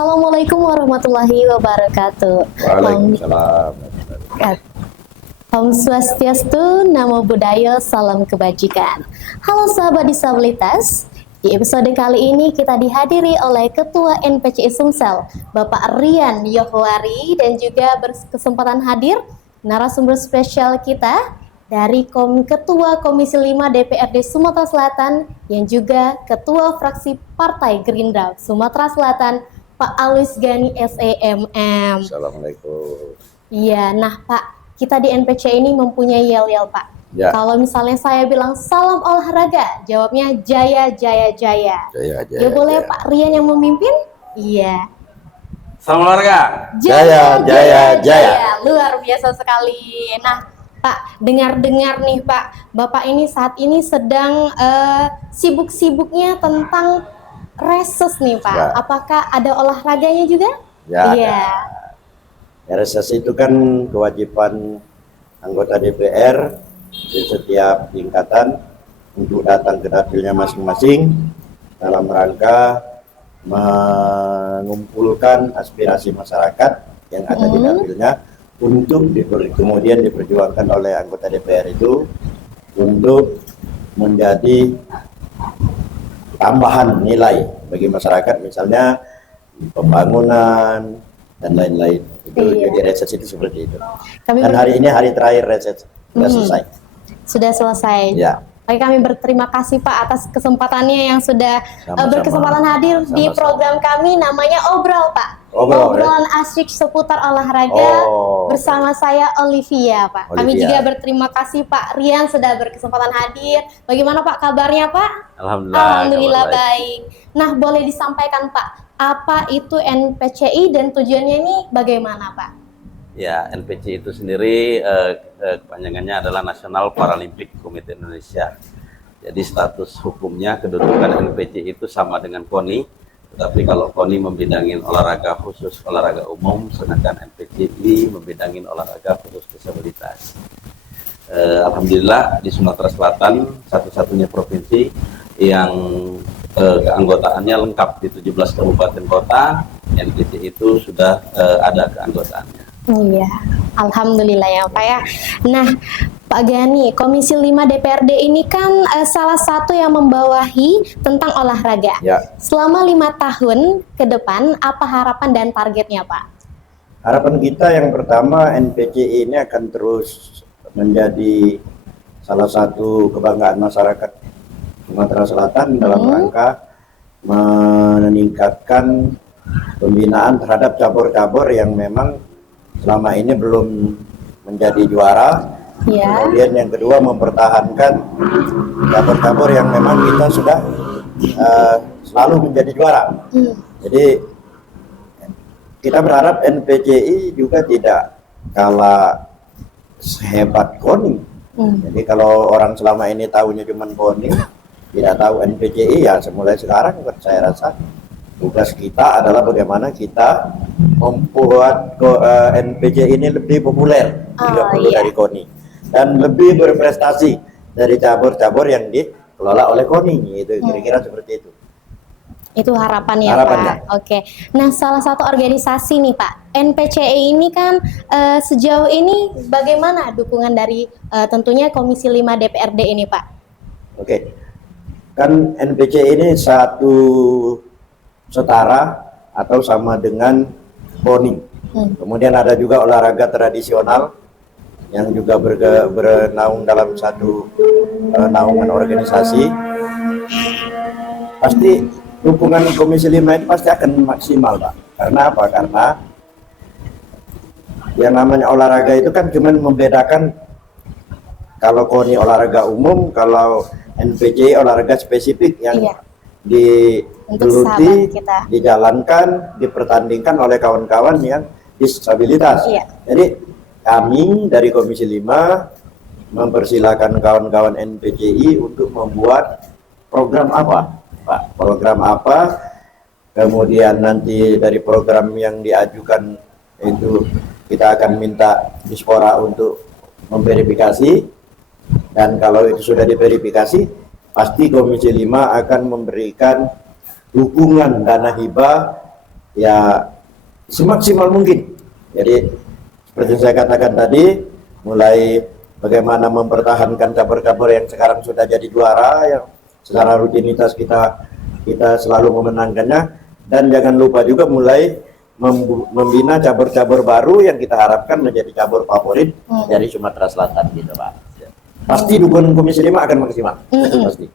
Assalamualaikum warahmatullahi wabarakatuh. Waalaikumsalam. Om Swastiastu, Namo Buddhaya, Salam Kebajikan. Halo sahabat disabilitas, di episode kali ini kita dihadiri oleh Ketua NPCI Sumsel, Bapak Rian Yohwari, dan juga berkesempatan hadir narasumber spesial kita dari Ketua Komisi 5 DPRD Sumatera Selatan yang juga Ketua Fraksi Partai Gerindra Sumatera Selatan, Pak Alwis Gani SEMM. Assalamualaikum. Iya, nah Pak, kita di NPC ini mempunyai yel-yel Pak. Ya. Kalau misalnya saya bilang salam olahraga, jawabnya jaya jaya jaya. Jaya, Ya boleh jaya. Pak Rian yang memimpin? Iya. Salam olahraga. Jaya, jaya, jaya. Luar biasa sekali. Nah, Pak, dengar-dengar nih Pak, Bapak ini saat ini sedang sibuk-sibuknya tentang reses nih Pak. Ya. Apakah ada olahraganya juga? Ya, Iya. RSS itu kan kewajiban anggota DPR di setiap tingkatan untuk datang ke dapilnya masing-masing dalam rangka mengumpulkan aspirasi masyarakat yang ada di dapilnya untuk kemudian diperjuangkan oleh anggota DPR itu untuk menjadi tambahan nilai bagi masyarakat, misalnya pembangunan dan lain-lain. Itu Iya. jadi reses itu seperti itu. Kami Dan hari ini hari terakhir reses sudah selesai. sudah selesai. Ya. Oke, kami berterima kasih Pak atas kesempatannya yang sudah Sama-sama. berkesempatan hadir di Sama-sama. program kami namanya Obrol Pak. Obrol, Obrolan asyik seputar olahraga Oh. bersama saya Olivia Pak. Kami Olivia. juga berterima kasih Pak Rian sudah berkesempatan hadir. Bagaimana Pak kabarnya Pak? Alhamdulillah kabar baik. Nah, boleh disampaikan Pak, apa itu NPCI dan tujuannya ini bagaimana Pak? Ya, NPC itu sendiri kepanjangannya adalah National Paralympic Committee Indonesia. Jadi status hukumnya kedudukan NPC itu sama dengan KONI, tetapi kalau KONI membidangin olahraga khusus olahraga umum, sedangkan NPCI membidangin olahraga khusus disabilitas. Alhamdulillah di Sumatera Selatan satu-satunya provinsi yang keanggotaannya lengkap di 17 kabupaten kota. NPC itu sudah ada keanggotaannya. Iya, alhamdulillah ya Pak ya. Nah, Pak Gani, Komisi 5 DPRD ini kan salah satu yang membawahi tentang olahraga. Ya. Selama 5 tahun ke depan, apa harapan dan targetnya Pak? Harapan kita yang pertama, NPCI ini akan terus menjadi salah satu kebanggaan masyarakat Sumatera Selatan dalam rangka meningkatkan pembinaan terhadap cabur-cabur yang memang selama ini belum menjadi juara. Ya. Kemudian yang kedua, mempertahankan cabur-cabur yang memang kita sudah selalu menjadi juara. Jadi kita berharap NPCI juga tidak kalah sehebat KONI. Jadi kalau orang selama ini tahunya cuma KONI, tidak tahu NPCI, ya mulai sekarang saya rasa tugas kita adalah bagaimana kita membuat NPCI ini lebih populer dari KONI dan lebih berprestasi dari cabur-cabur yang dikelola oleh KONI. Itu kira-kira seperti itu. Itu harapannya Harapannya. Pak. Oke. Nah, salah satu organisasi nih Pak, NPCI ini kan sejauh ini bagaimana dukungan dari tentunya Komisi 5 DPRD ini Pak? Oke. Kan NPCI ini satu setara atau sama dengan KONI. Kemudian ada juga olahraga tradisional yang juga bernaung dalam satu naungan organisasi. Pasti dukungan Komisi 5 ini pasti akan maksimal Pak. Karena apa? Karena yang namanya olahraga itu kan cuma membedakan kalau KONI olahraga umum, kalau NPCI olahraga spesifik yang digeluti, dijalankan, dipertandingkan oleh kawan-kawan yang disabilitas. Jadi kami dari Komisi 5 mempersilahkan kawan-kawan NPCI untuk membuat program apa, Pak? Program apa? Kemudian nanti dari program yang diajukan itu kita akan minta Dispora untuk memverifikasi. Dan kalau itu sudah diverifikasi, pasti Komisi 5 akan memberikan dukungan dana hibah ya semaksimal mungkin. Jadi seperti saya katakan tadi, mulai bagaimana mempertahankan cabur-cabur yang sekarang sudah jadi juara, yang secara rutinitas kita selalu memenangkannya, dan jangan lupa juga mulai membina cabur-cabur baru yang kita harapkan menjadi cabur favorit dari Sumatera Selatan gitu Pak. Pasti dukungan Komisi 5 akan maksimal. Itu pasti.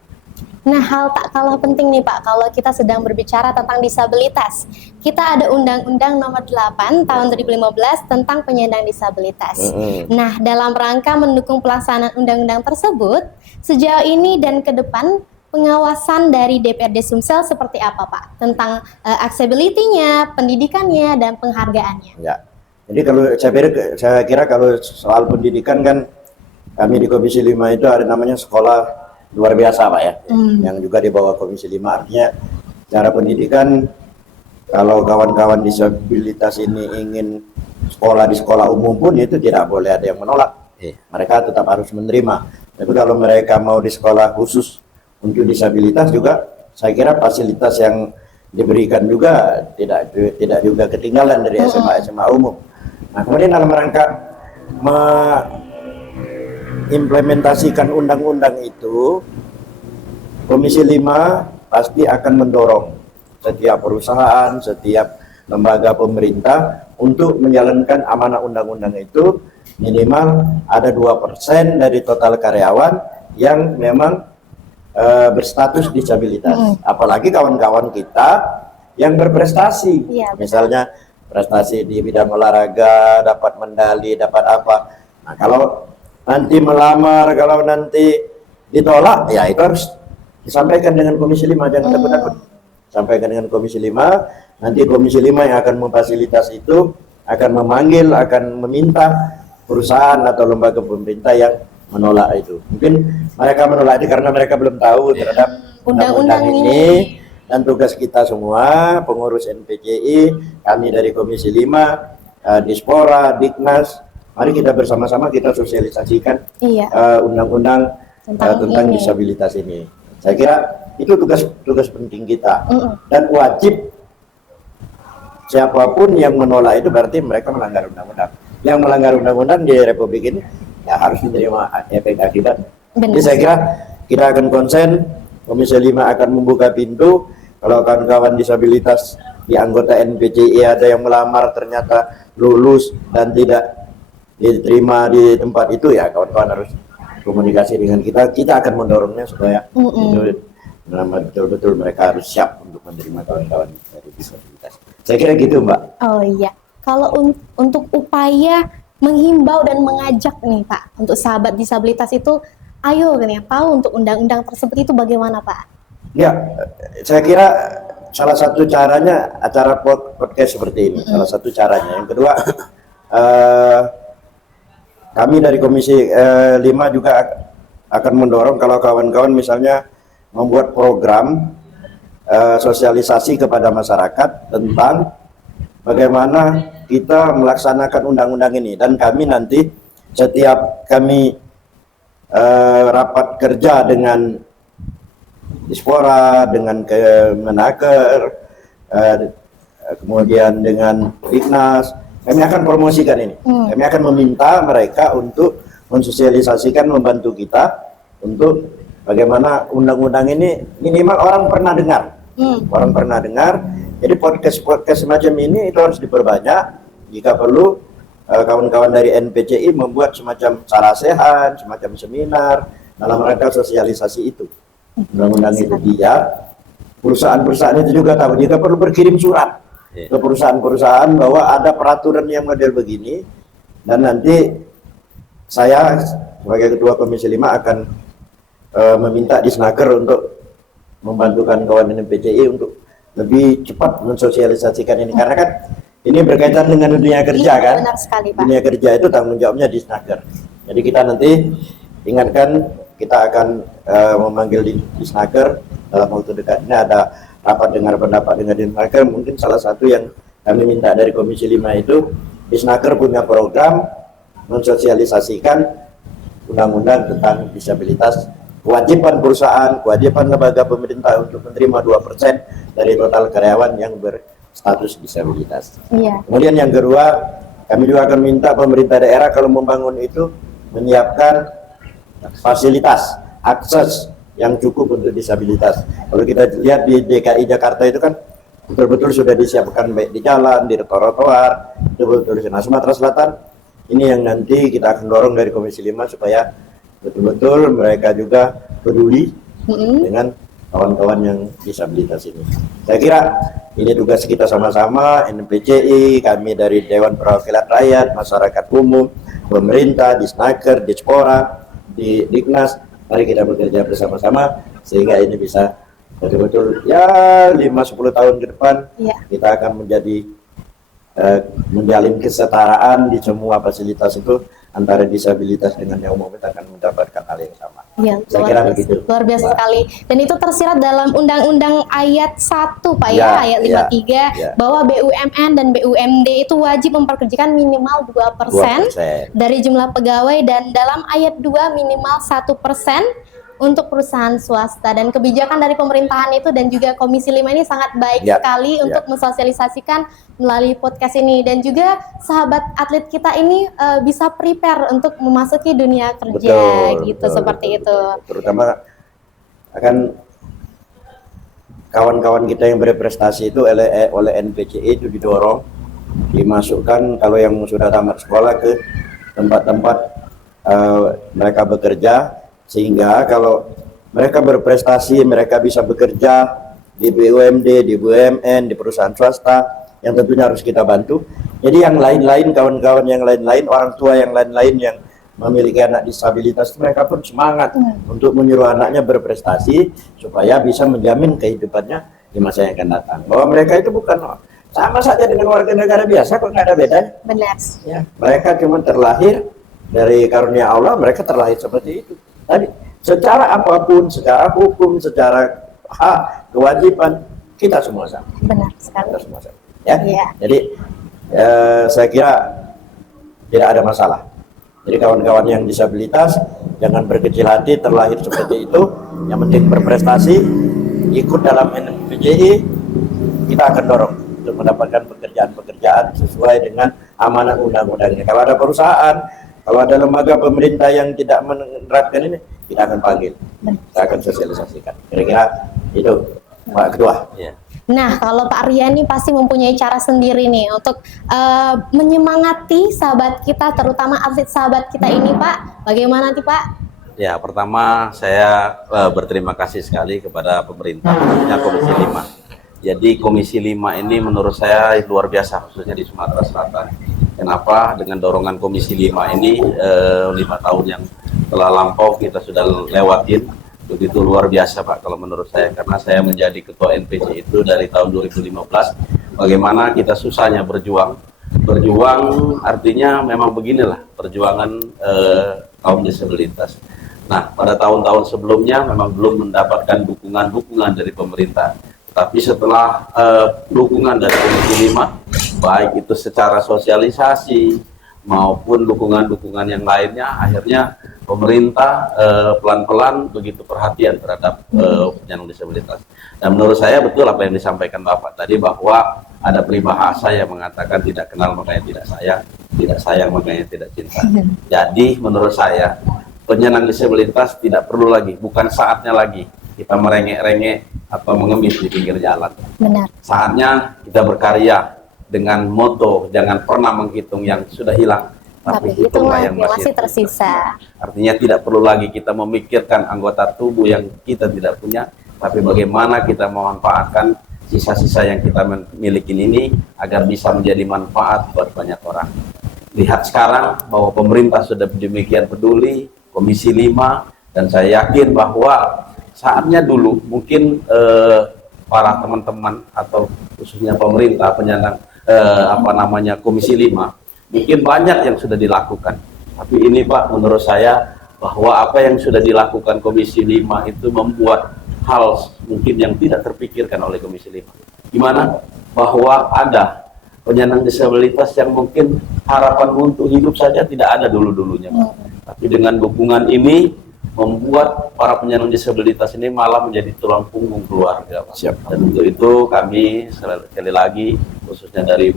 Nah, hal tak kalah penting nih Pak, kalau kita sedang berbicara tentang disabilitas. Kita ada Undang-Undang Nomor 8 Tahun 2015 tentang penyandang disabilitas. Nah, dalam rangka mendukung pelaksanaan undang-undang tersebut, sejauh ini dan ke depan pengawasan dari DPRD Sumsel seperti apa Pak? Tentang accessibility-nya, pendidikannya, dan penghargaannya. Ya. Jadi kalau saya kira kalau soal pendidikan kan kami di Komisi 5 itu ada namanya sekolah luar biasa Pak ya. Yang juga di bawah Komisi 5, artinya cara pendidikan kalau kawan-kawan disabilitas ini ingin sekolah di sekolah umum pun itu tidak boleh ada yang menolak. Mereka tetap harus menerima. Tapi kalau mereka mau di sekolah khusus untuk disabilitas juga, saya kira fasilitas yang diberikan juga tidak juga ketinggalan dari SMA umum. Nah, kemudian dalam rangka mengimplementasikan undang-undang itu, Komisi 5 pasti akan mendorong setiap perusahaan, setiap lembaga pemerintah untuk menjalankan amanah undang-undang itu. Minimal ada 2% dari total karyawan yang memang berstatus disabilitas. Apalagi kawan-kawan kita yang berprestasi, misalnya prestasi di bidang olahraga, dapat medali, dapat apa. Nah, kalau nanti melamar, kalau nanti ditolak, ya itu harus disampaikan dengan Komisi 5, jangan takut-takut. Sampaikan dengan Komisi 5, nanti Komisi 5 yang akan memfasilitasi itu, akan memanggil, akan meminta perusahaan atau lembaga pemerintah yang menolak itu. Mungkin mereka menolak itu karena mereka belum tahu terhadap undang-undang ini. Dan tugas kita semua, pengurus NPCI, kami dari Komisi 5, Dispora, Diknas, mari kita bersama-sama kita sosialisasikan undang-undang tentang disabilitas ini. Saya kira itu tugas penting kita. Dan wajib siapapun yang menolak itu berarti mereka melanggar undang-undang. Yang melanggar undang-undang di Republik ini ya harus menerima efek akibat. Jadi saya kira kita akan konsen, Komisi 5 akan membuka pintu. Kalau kawan-kawan disabilitas di anggota NPCI ada yang melamar ternyata lulus dan tidak diterima di tempat itu, ya kawan-kawan harus komunikasi dengan kita akan mendorongnya supaya itu betul-betul mereka harus siap untuk menerima kawan-kawan dari disabilitas. Saya kira gitu Mbak. Oh iya, kalau untuk upaya menghimbau dan mengajak nih Pak, untuk sahabat disabilitas itu, ayo kan ya, tahu untuk undang-undang tersebut itu bagaimana Pak? Ya, saya kira salah satu caranya acara podcast seperti ini, salah satu caranya. Yang kedua, kami dari Komisi 5 juga akan mendorong kalau kawan-kawan misalnya membuat program sosialisasi kepada masyarakat tentang bagaimana kita melaksanakan undang-undang ini. Dan kami nanti setiap kami rapat kerja dengan Dispora, dengan Kemenaker, kemudian dengan Diknas, kami akan promosikan ini. Kami akan meminta mereka untuk mensosialisasikan, membantu kita untuk bagaimana undang-undang ini minimal orang pernah dengar. Orang pernah dengar. Jadi podcast semacam ini itu harus diperbanyak. Jika perlu kawan-kawan dari NPCI membuat semacam sarasehan, semacam seminar dalam rangka sosialisasi itu. Undang-undang itu dia. Perusahaan-perusahaan itu juga tahu. Jika perlu berkirim surat ke perusahaan-perusahaan bahwa ada peraturan yang model begini, dan nanti saya sebagai Ketua Komisi 5 akan meminta Disnaker untuk membantukan kawan NPCI untuk lebih cepat mensosialisasikan ini, karena kan ini berkaitan dengan dunia kerja kan. Benar sekali, Pak. Dunia kerja itu tanggung jawabnya Disnaker. Jadi kita nanti ingatkan, kita akan memanggil Disnaker dalam waktu dekat ini, ada rapat dengar pendapat dengan Disnaker. Mungkin salah satu yang kami minta dari Komisi 5 itu, Disnaker punya program mensosialisasikan undang-undang tentang disabilitas, kewajiban perusahaan, kewajiban lembaga pemerintah untuk menerima 2% dari total karyawan yang status disabilitas. Iya. Kemudian yang kedua, kami juga akan minta pemerintah daerah kalau membangun itu menyiapkan fasilitas, akses yang cukup untuk disabilitas. Kalau kita lihat di DKI Jakarta itu kan betul-betul sudah disiapkan baik di jalan, di trotoar, betul-betul. Nah, Sumatera Selatan ini yang nanti kita akan dorong dari Komisi 5 supaya betul-betul mereka juga peduli dengan kawan-kawan yang disabilitas ini. Saya kira ini tugas kita sama-sama, NPCI, kami dari Dewan Perwakilan Rakyat, masyarakat umum, pemerintah, Disnaker, Dispora, di Dignas. Mari kita bekerja bersama-sama sehingga ini bisa betul-betul ya 5-10 tahun ke depan kita akan menjadi menjalin kesetaraan di semua fasilitas itu antara disabilitas dengan yang umum, kita akan mendapatkan hal yang sama. Ya, saya kira begitu. Luar biasa sekali. Dan itu tersirat dalam Undang-Undang ayat 1 Pak ayat 53 bahwa BUMN dan BUMD itu wajib memperkerjakan minimal 2% dari jumlah pegawai, dan dalam ayat 2 minimal 1% untuk perusahaan swasta. Dan kebijakan dari pemerintahan itu dan juga Komisi 5 ini sangat baik sekali untuk mensosialisasikan melalui podcast ini, dan juga sahabat atlet kita ini bisa prepare untuk memasuki dunia kerja seperti itu. Terutama akan kawan-kawan kita yang berprestasi itu oleh NPCI itu didorong dimasukkan kalau yang sudah tamat sekolah ke tempat-tempat mereka bekerja, sehingga kalau mereka berprestasi mereka bisa bekerja di BUMD, di BUMN, di perusahaan swasta yang tentunya harus kita bantu. Jadi yang lain-lain, kawan-kawan yang lain-lain, orang tua yang lain-lain yang memiliki anak disabilitas, mereka pun semangat untuk menyuruh anaknya berprestasi supaya bisa menjamin kehidupannya di masa yang akan datang. Bahwa mereka itu bukan sama saja dengan warga negara biasa, kok nggak ada bedanya. Benar. Ya, mereka cuma terlahir dari karunia Allah, mereka terlahir seperti itu. Tapi secara apapun, secara hukum, secara hak, kewajiban, kita semua sama. Benar sekali. Kita semua sama. Ya? Jadi saya kira tidak ada masalah. Jadi kawan-kawan yang disabilitas jangan berkecil hati, terlahir seperti itu. Yang penting berprestasi, ikut dalam NPCI, kita akan dorong untuk mendapatkan pekerjaan-pekerjaan sesuai dengan amanat undang-undangnya. Kalau ada perusahaan, kalau ada lembaga pemerintah yang tidak menerapkan ini, kita akan panggil, kita akan sosialisasikan. Kira-kira itu, Pak Ketua. Nah, kalau Pak Rian ini pasti mempunyai cara sendiri nih untuk menyemangati sahabat kita, terutama atlet sahabat kita ini, Pak. Bagaimana nih, Pak? Ya, pertama saya berterima kasih sekali kepada pemerintah, khususnya Komisi 5. Jadi Komisi 5 ini menurut saya luar biasa, khususnya di Sumatera Selatan. Kenapa? Dengan dorongan Komisi 5 ini 5 tahun yang telah lampau kita sudah lewatin. Begitu luar biasa Pak kalau menurut saya, karena saya menjadi ketua NPC itu dari tahun 2015. Bagaimana kita susahnya berjuang artinya memang beginilah perjuangan kaum disabilitas. Nah, pada tahun-tahun sebelumnya memang belum mendapatkan dukungan dari pemerintah, tapi setelah dukungan dari Komisi 5, baik itu secara sosialisasi maupun dukungan-dukungan yang lainnya, akhirnya pemerintah pelan-pelan begitu perhatian terhadap penyandang disabilitas. Dan menurut saya betul apa yang disampaikan Bapak tadi, bahwa ada peribahasa yang mengatakan tidak kenal makanya tidak sayang, tidak sayang makanya tidak cinta. Jadi menurut saya penyandang disabilitas tidak perlu lagi, bukan saatnya lagi kita merengek-rengek atau mengemis di pinggir jalan. Benar. Saatnya kita berkarya dengan moto jangan pernah menghitung yang sudah hilang, tapi hitunglah yang masih tersisa. Artinya tidak perlu lagi kita memikirkan anggota tubuh yang kita tidak punya, tapi bagaimana kita memanfaatkan sisa-sisa yang kita miliki ini agar bisa menjadi manfaat buat banyak orang. Lihat sekarang bahwa pemerintah sudah demikian peduli, Komisi 5, dan saya yakin bahwa saatnya dulu mungkin para teman-teman atau khususnya pemerintah penyandang Komisi 5 mungkin banyak yang sudah dilakukan, tapi ini Pak menurut saya bahwa apa yang sudah dilakukan Komisi 5 itu membuat hal mungkin yang tidak terpikirkan oleh Komisi 5. Gimana? Bahwa ada penyandang disabilitas yang mungkin harapan untuk hidup saja tidak ada dulu-dulunya Pak. Tapi dengan dukungan ini membuat para penyandang disabilitas ini malah menjadi tulang punggung keluarga, Pak. Siap. Dan untuk itu kami sekali lagi khususnya dari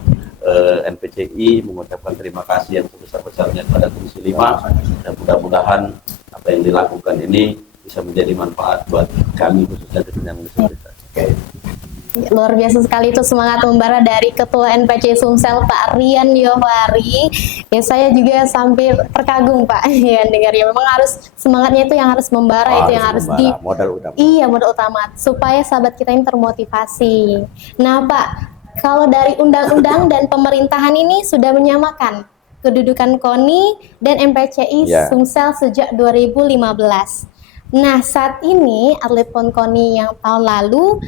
NPCI mengucapkan terima kasih yang sebesar-besarnya kepada Komisi 5, dan mudah-mudahan apa yang dilakukan ini bisa menjadi manfaat buat kami khususnya di penyandang disabilitas. Luar biasa sekali itu semangat membara dari Ketua NPC Sumsel Pak Rian Johari. Ya saya juga sambil terkagum Pak ya dengarnya. Memang harus semangatnya itu yang harus membara, itu yang harus modal utama. Iya, modal utama supaya sahabat kita ini termotivasi. Nah Pak, kalau dari undang-undang dan pemerintahan ini sudah menyamakan kedudukan KONI dan MPCI Sumsel sejak 2015. Nah, saat ini atlet PON KONI yang tahun lalu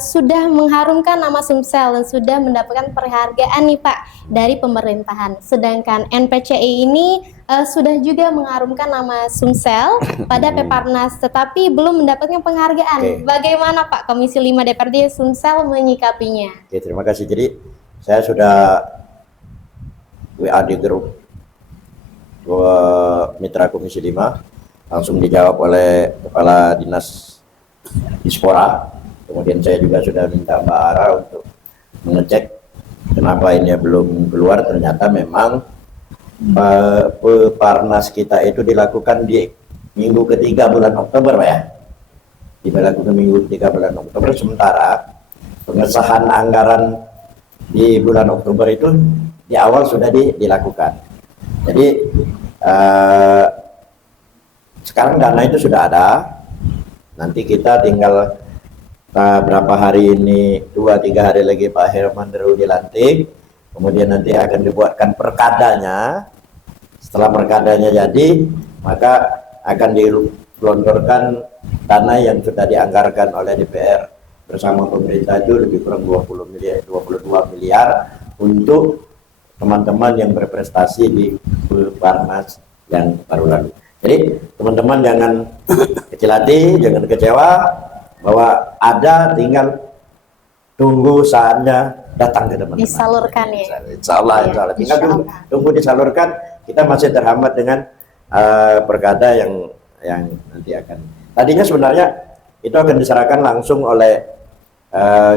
sudah mengharumkan nama Sumsel dan sudah mendapatkan penghargaan nih Pak dari pemerintahan. Sedangkan NPCI ini sudah juga mengharumkan nama Sumsel pada Peparnas, tetapi belum mendapatkan penghargaan. Bagaimana Pak Komisi 5 DPRD Sumsel menyikapinya? Oke, terima kasih. Jadi saya sudah WA di grup mitra Komisi 5. Langsung dijawab oleh Kepala Dinas Dispora. Kemudian saya juga sudah minta Mbak Ara untuk mengecek kenapa ini belum keluar. Ternyata memang Peparnas kita itu dilakukan di minggu ketiga bulan Oktober, Pak ya. Dilakukan minggu ketiga bulan Oktober, sementara pengesahan anggaran di bulan Oktober itu di awal sudah dilakukan. Jadi sekarang dana itu sudah ada, nanti kita tinggal berapa hari ini, 2-3 hari lagi Pak Herman Deru dilantik, kemudian nanti akan dibuatkan perkadanya. Setelah perkadanya jadi, maka akan digelontorkan dana yang sudah dianggarkan oleh DPR bersama pemerintah itu lebih kurang 22 miliar untuk teman-teman yang berprestasi di Peparnas yang baru lalu. Jadi teman-teman jangan kecil hati, jangan kecewa bahwa ada, tinggal tunggu saatnya datang ke teman-teman. Disalurkan ya. Insya Allah. Tinggal tunggu disalurkan. Kita masih terhambat dengan perkada yang nanti akan. Tadinya sebenarnya itu akan diserahkan langsung oleh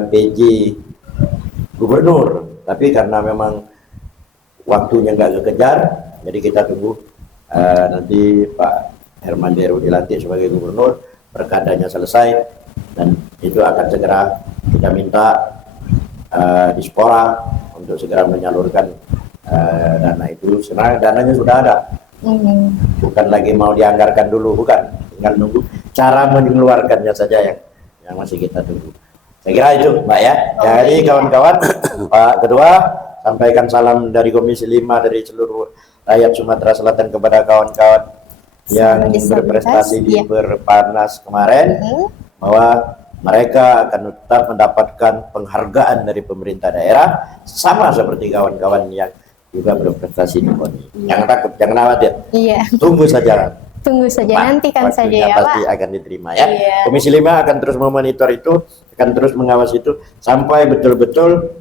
PJ Gubernur, tapi karena memang waktunya nggak kekejar, jadi kita tunggu nanti Pak Herman Deru dilantik sebagai gubernur, perkadanya selesai, dan itu akan segera kita minta Dispora untuk segera menyalurkan dana itu. Sebenarnya dananya sudah ada, bukan lagi mau dianggarkan dulu, bukan, tinggal nunggu cara mengeluarkannya saja yang masih kita tunggu. Saya kira itu Mbak ya. Jadi kawan-kawan, Pak Ketua sampaikan salam dari Komisi 5 dari seluruh rakyat Sumatera Selatan kepada kawan-kawan yang berprestasi di Peparnas kemarin, bahwa mereka akan tetap mendapatkan penghargaan dari pemerintah daerah sama seperti kawan-kawan yang juga berprestasi di KONI. Jangan takut, jangan khawatir. Iya. Tunggu saja. Tunggu saja, nantikan saja ya pasti Pak. Akan diterima ya. Iya. Komisi 5 akan terus memonitor itu, akan terus mengawasi itu sampai betul-betul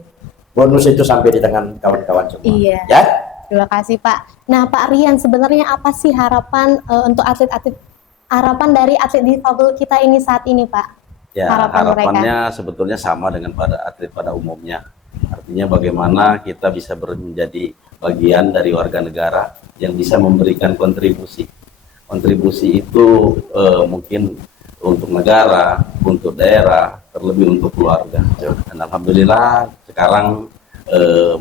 bonus itu sampai di tangan kawan-kawan semua. Iya. Ya. Terima kasih Pak. Nah Pak Rian, sebenarnya apa sih harapan untuk atlet-atlet, harapan dari atlet difabel kita ini saat ini Pak? Ya, harapannya sebetulnya sama dengan pada atlet pada umumnya. Artinya bagaimana kita bisa menjadi bagian dari warga negara yang bisa memberikan kontribusi. Kontribusi itu mungkin untuk negara, untuk daerah, terlebih untuk keluarga. Dan alhamdulillah sekarang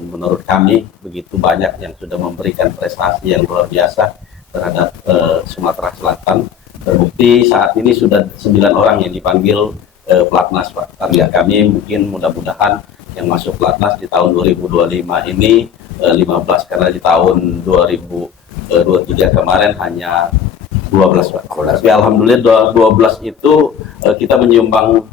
menurut kami begitu banyak yang sudah memberikan prestasi yang luar biasa terhadap Sumatera Selatan. Terbukti saat ini sudah 9 orang yang dipanggil pelatnas Pak. Target kami mungkin mudah-mudahan yang masuk pelatnas di tahun 2025 ini 15, karena di tahun 2023 kemarin hanya 12 Pak. Tapi alhamdulillah 12 itu kita menyumbang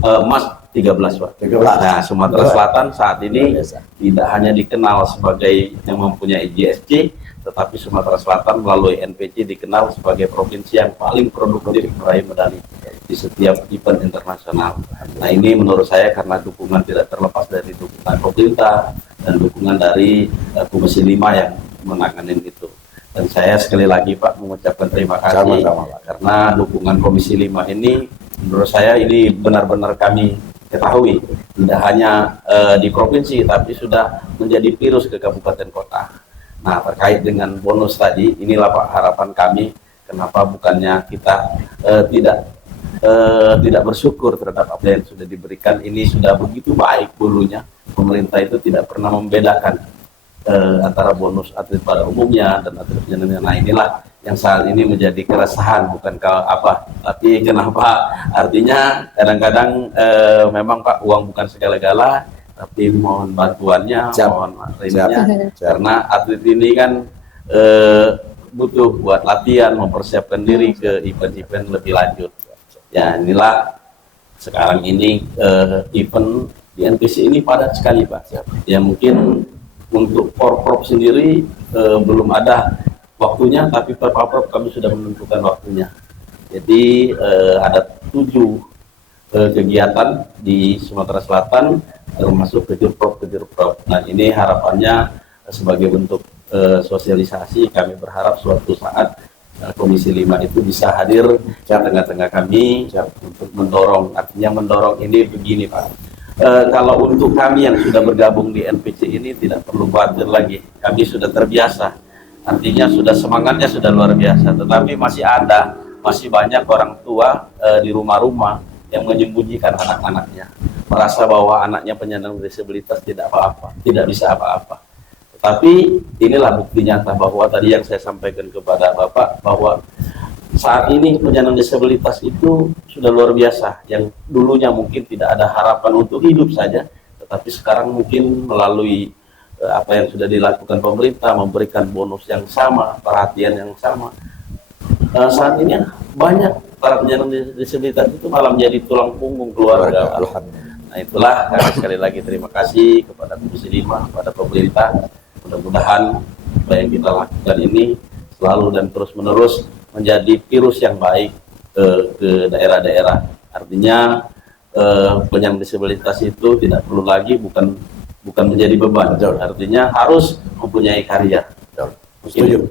emas 13 Pak. Nah, Sumatera Selatan saat ini tidak hanya dikenal sebagai yang mempunyai GSC, tetapi Sumatera Selatan melalui NPC dikenal sebagai provinsi yang paling produktif meraih medali di setiap event internasional. Nah, ini menurut saya karena dukungan tidak terlepas dari dukungan pemerintah dan dukungan dari Komisi 5 yang menangani itu. Dan saya sekali lagi Pak mengucapkan terima kasih Sama-sama, Pak. karena dukungan Komisi 5 ini menurut saya ini benar-benar kami ketahui, tidak hanya di provinsi tapi sudah menjadi virus ke kabupaten kota. Nah, terkait dengan bonus tadi, inilah Pak harapan kami, kenapa bukannya kita tidak bersyukur terhadap apa yang sudah diberikan. Ini sudah begitu baik dulunya, pemerintah itu tidak pernah membedakan antara bonus atlet pada umumnya dan atlet penyandang. Nah, inilah yang saat ini menjadi keresahan, bukan apa, tapi kenapa, artinya kadang-kadang memang Pak, uang bukan segala-gala, tapi mohon bantuannya, mohon ininya, karena atlet ini kan butuh buat latihan, mempersiapkan diri ke event-event lebih lanjut. Ya, inilah sekarang ini event di NPC ini padat sekali Pak. Ya mungkin untuk Porprov sendiri belum ada waktunya, tapi per Porprov kami sudah menentukan waktunya. Jadi ada 7 kegiatan di Sumatera Selatan, termasuk kejurprov. Nah, ini harapannya sebagai bentuk sosialisasi, kami berharap suatu saat Komisi 5 itu bisa hadir di tengah-tengah kami untuk mendorong. Artinya mendorong ini begini Pak. Kalau untuk kami yang sudah bergabung di NPC ini tidak perlu khawatir lagi, kami sudah terbiasa, artinya sudah semangatnya sudah luar biasa. Tetapi masih banyak orang tua di rumah-rumah yang menyembunyikan anak-anaknya, merasa bahwa anaknya penyandang disabilitas tidak apa-apa, tidak bisa apa-apa. Tapi inilah bukti nyata bahwa tadi yang saya sampaikan kepada Bapak, bahwa saat ini penyandang disabilitas itu sudah luar biasa. Yang dulunya mungkin tidak ada harapan untuk hidup saja, tetapi sekarang mungkin melalui apa yang sudah dilakukan pemerintah, memberikan bonus yang sama, perhatian yang sama. Saat ini banyak para penyandang disabilitas itu malah menjadi tulang punggung keluarga. Nah, itulah sekali lagi terima kasih kepada Komisi 5, kepada pemerintah. Mudah-mudahan apa yang kita lakukan ini selalu dan terus-menerus menjadi virus yang baik ke daerah-daerah. Artinya penyandang disabilitas itu tidak perlu lagi bukan menjadi beban. Artinya harus mempunyai karya. Setuju.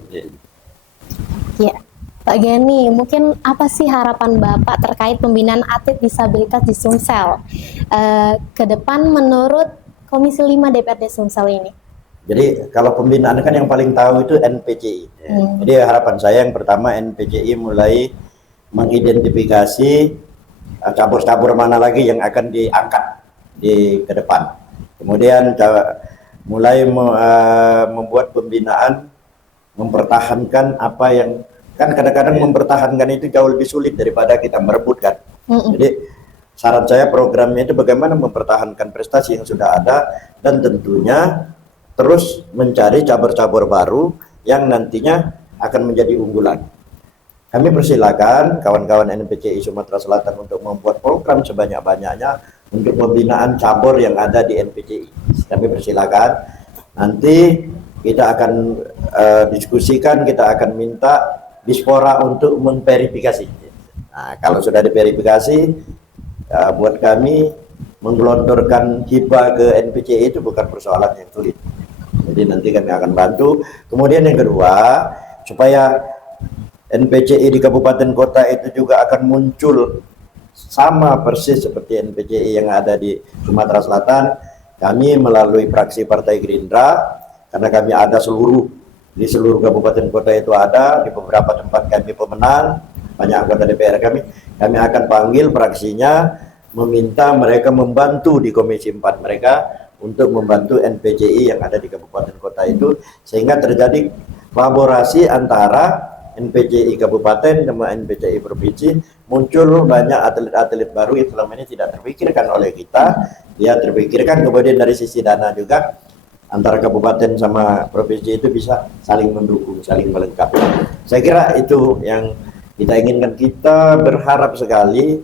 Ya, Pak Gani, mungkin apa sih harapan Bapak terkait pembinaan atlet disabilitas di Sumsel ke depan menurut Komisi 5 DPRD Sumsel ini? Jadi kalau pembinaan kan yang paling tahu itu NPCI. Jadi harapan saya yang pertama NPCI mulai mengidentifikasi cabur-cabur mana lagi yang akan diangkat di ke depan. Kemudian mulai membuat pembinaan, mempertahankan apa yang kan kadang-kadang mempertahankan itu jauh lebih sulit daripada kita merebut kan. Jadi saran saya programnya itu bagaimana mempertahankan prestasi yang sudah ada dan tentunya terus mencari cabur-cabur baru yang nantinya akan menjadi unggulan. Kami persilakan kawan-kawan NPCI Sumatera Selatan untuk membuat program sebanyak-banyaknya untuk pembinaan cabur yang ada di NPCI. Kami persilakan. Nanti kita akan diskusikan, kita akan minta Dispora untuk memverifikasi. Nah, kalau sudah diverifikasi, buat kami menggelontorkan hibah ke NPCI itu bukan persoalan yang sulit. Jadi nanti kami akan bantu. Kemudian yang kedua, supaya NPCI di kabupaten kota itu juga akan muncul sama persis seperti NPCI yang ada di Sumatera Selatan. Kami melalui fraksi Partai Gerindra, karena kami ada di seluruh kabupaten kota itu ada, di beberapa tempat kami pemenang, banyak anggota DPR kami akan panggil fraksinya, meminta mereka membantu di Komisi 4 mereka untuk membantu NPCI yang ada di kabupaten kota itu, sehingga terjadi kolaborasi antara NPCI kabupaten dengan NPCI provinsi, muncul banyak atlet-atlet baru yang selama ini tidak terpikirkan oleh kita. Dia terpikirkan, kemudian dari sisi dana juga antara kabupaten sama provinsi itu bisa saling mendukung, saling melengkapi. Saya kira itu yang kita inginkan. Kita berharap sekali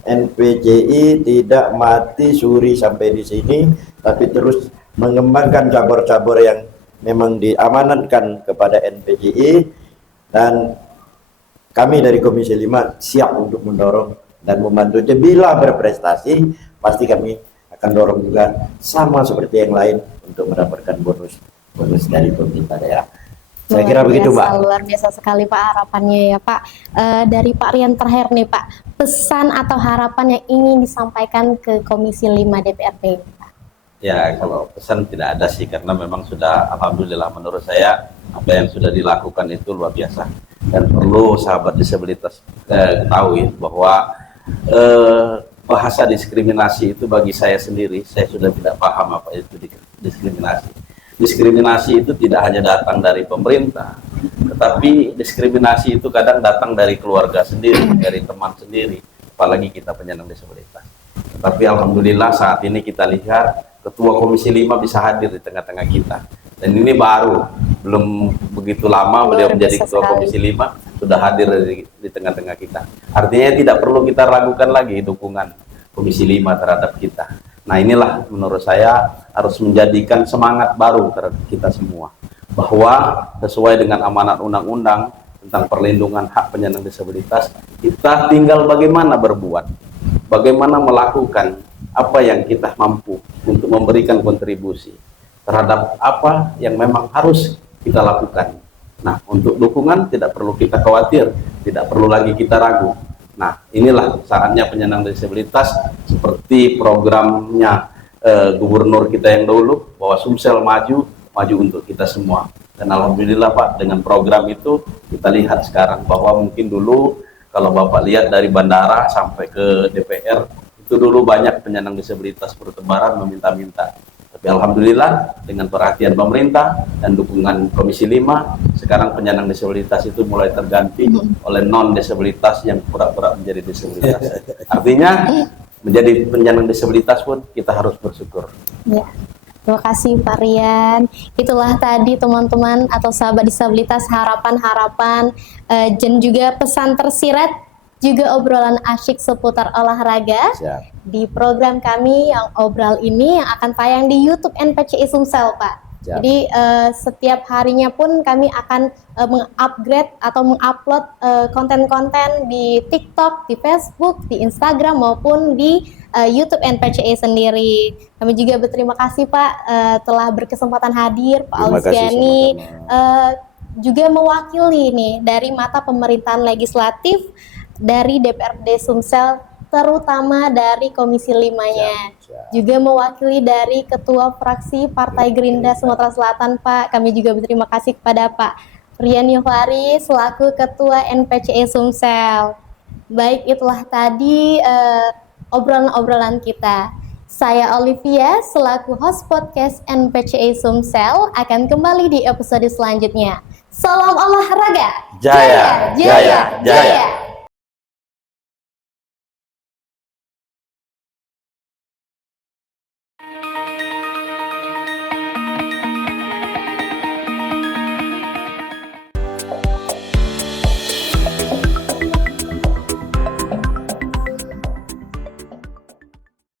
NPCI tidak mati suri sampai di sini, tapi terus mengembangkan cabur-cabur yang memang diamanatkan kepada NPCI, dan kami dari Komisi 5 siap untuk mendorong dan membantu. Bila berprestasi, pasti kami akan dorong juga sama seperti yang lain untuk mendapatkan bonus dari pemerintah daerah. Saya kira begitu, Mbak. Luar biasa sekali Pak harapannya ya Pak. Dari Pak Rian terakhir nih Pak, pesan atau harapan yang ingin disampaikan ke Komisi 5 DPRD Pak. Ya, kalau pesan tidak ada sih, karena memang sudah, alhamdulillah menurut saya apa yang sudah dilakukan itu luar biasa. Dan perlu sahabat disabilitas ketahui bahwa bahasa diskriminasi itu bagi saya sendiri, saya sudah tidak paham apa itu diskriminasi. Diskriminasi itu tidak hanya datang dari pemerintah, tetapi diskriminasi itu kadang datang dari keluarga sendiri, dari teman sendiri, apalagi kita penyandang disabilitas. Tapi alhamdulillah saat ini kita lihat Ketua Komisi 5 bisa hadir di tengah-tengah kita. Dan ini baru, belum begitu lama beliau menjadi Ketua Komisi 5, sudah hadir di tengah-tengah kita. Artinya tidak perlu kita ragukan lagi dukungan Komisi 5 terhadap kita. Nah inilah menurut saya harus menjadikan semangat baru terhadap kita semua. Bahwa sesuai dengan amanat undang-undang tentang perlindungan hak penyandang disabilitas, kita tinggal bagaimana berbuat, bagaimana melakukan apa yang kita mampu untuk memberikan kontribusi terhadap apa yang memang harus kita lakukan. Nah, untuk dukungan tidak perlu kita khawatir, tidak perlu lagi kita ragu. Nah, inilah saatnya penyandang disabilitas seperti programnya gubernur kita yang dulu, bahwa Sumsel maju untuk kita semua. Dan alhamdulillah Pak, dengan program itu kita lihat sekarang bahwa mungkin dulu kalau Bapak lihat dari bandara sampai ke DPR, itu dulu banyak penyandang disabilitas bertebaran meminta-minta. Tapi alhamdulillah dengan perhatian pemerintah dan dukungan Komisi 5, sekarang penyandang disabilitas itu mulai terganti oleh non-disabilitas yang pura-pura menjadi disabilitas. Artinya menjadi penyandang disabilitas pun kita harus bersyukur. Ya. Terima kasih Pak Rian. Itulah tadi teman-teman atau sahabat disabilitas harapan-harapan dan juga pesan tersirat, juga obrolan asyik seputar olahraga. Siap. Di program kami yang obrol ini yang akan tayang di YouTube NPCI Sumsel Pak. Siap. Jadi setiap harinya pun kami akan mengupgrade atau mengupload konten-konten di TikTok, di Facebook, di Instagram maupun di YouTube NPCI sendiri. Kami juga berterima kasih Pak telah berkesempatan hadir Pak Terima kasih Ausiani, sama-sama. juga mewakili nih dari mata pemerintahan legislatif dari DPRD Sumsel, terutama dari Komisi 5-nya. Siap. Juga mewakili dari Ketua Fraksi Partai Gerindra Sumatera Selatan Pak. Kami juga berterima kasih kepada Pak Rian Yohari selaku Ketua NPCI Sumsel. Baik, itulah tadi obrolan-obrolan kita. Saya Olivia selaku host podcast NPCI Sumsel akan kembali di episode selanjutnya. Salam olahraga. Jaya, jaya, jaya.